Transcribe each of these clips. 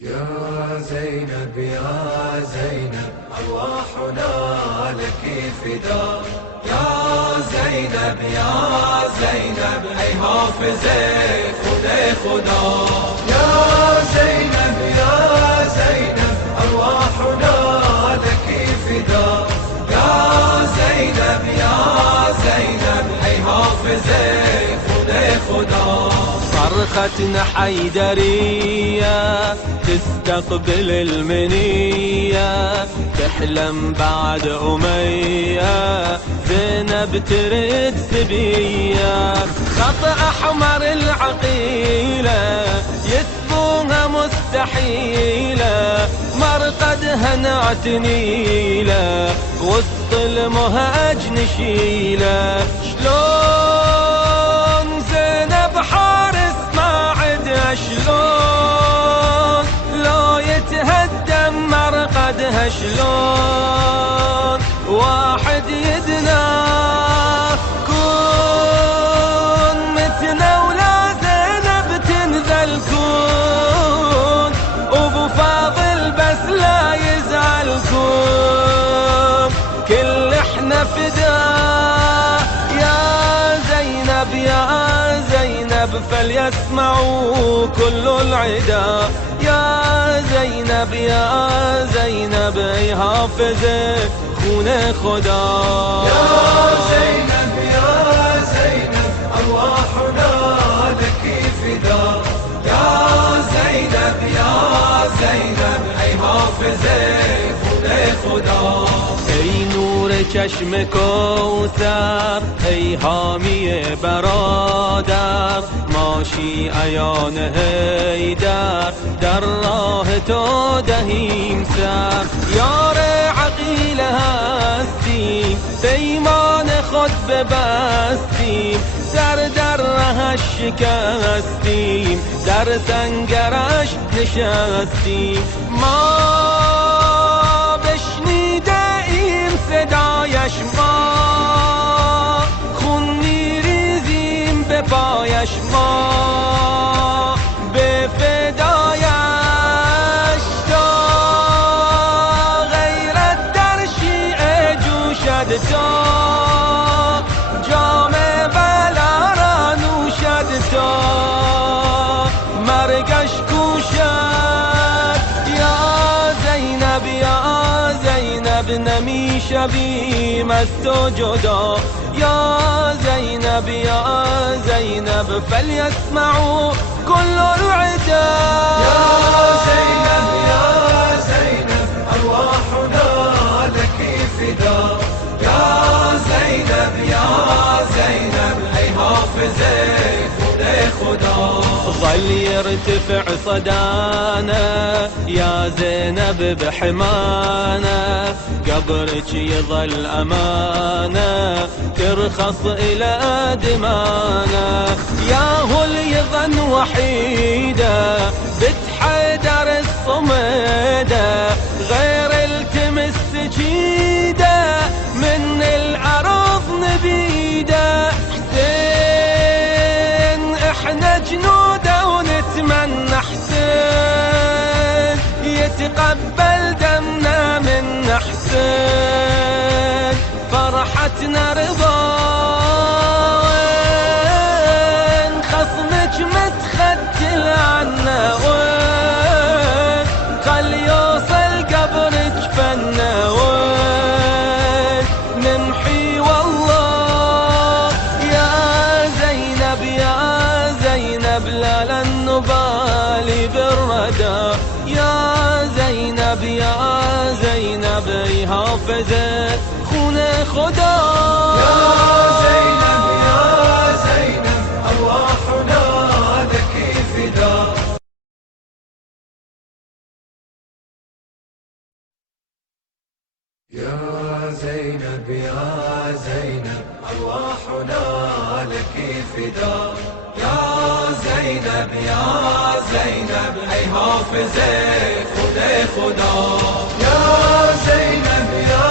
يا زينب يا زينب أرواحنا لك فداء. يا زينب يا زينب أيها فزيك خدا. يا زينب يا زينب أرواحنا لك فداء. يا زينب يا زينب أيها فزيك خدا. صرختنا حيدرية تستقبل المنية، تحلم بعد أمية زينب ترد سبية. خط أحمر العقيلة يسبوها مستحيلة، مرقدها نعتنيلة وسط المهاج نشيلة. شلون زينب حارس ما عدها، شلون لو يتهدم مرقدها، شلون واحد يدنا كون متنا ولا زينب تنزل كون، وابو فاضل بس لا يزعل كون، كل احنا فداه. يا زينب يا زينب فليسمعوا كل العدا. يا زينب يا زينب اي حافظة خون خدا. يا زينب يا زينب أرواحنا لك فداء. يا زينب يا زينب أي حافظة خدا. ای نور چشم کوثر ای حامی برادر، ماشی عیان حیدر در راه تو دهیم سر. یار عقیل هستیم پیمان خود ببستیم، در رهش شکستیم در سنگرش نشستیم. ما صدایش ما خون میریزیم به پایش، ما به فدایش تا غیرت در شیعه جوشد، تا جام بلا را نوشد، تا مرگش کوشد. یا زینب یا زینب نمی شویم از تو جدا. یا زینب یا زینب فلیسمعوا كل العدا. يا زينب يا زينب أرواحنا لك فداء. يا زينب يا زينب أي حافظة خدا. ظل يرتفع صدانا يا زينب بحمانا، قبرك يظل أمانة ترخص إلى دمانا. يا هو اليظن وحيدة بتحيدر الصميدة، غير التمس سجيدة من الأرض نبيدة. حسين احنا جنوده ونتمنى حسين يتقبل دمنا من حسين، فرحتنا رضا وين خصمك متختل عنا، وين خل يوصل قبرك فنا، وين نمحي والله. يا زينب يا زينب لا لن نبالي بالردى. يا زينب يا زينب اي حافظة خون خدا. يا زينب يا زينب أرواحنا لك فداء. يا زينب يا زينب أرواحنا لك فداء. يا زينب يا زينب أي حافظة خدا. يا زينب يا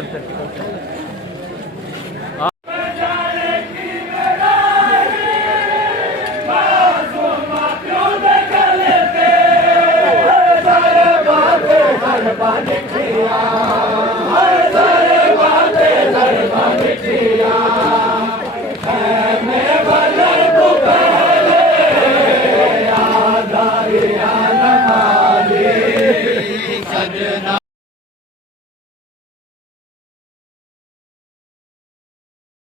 كذا انت. Bye.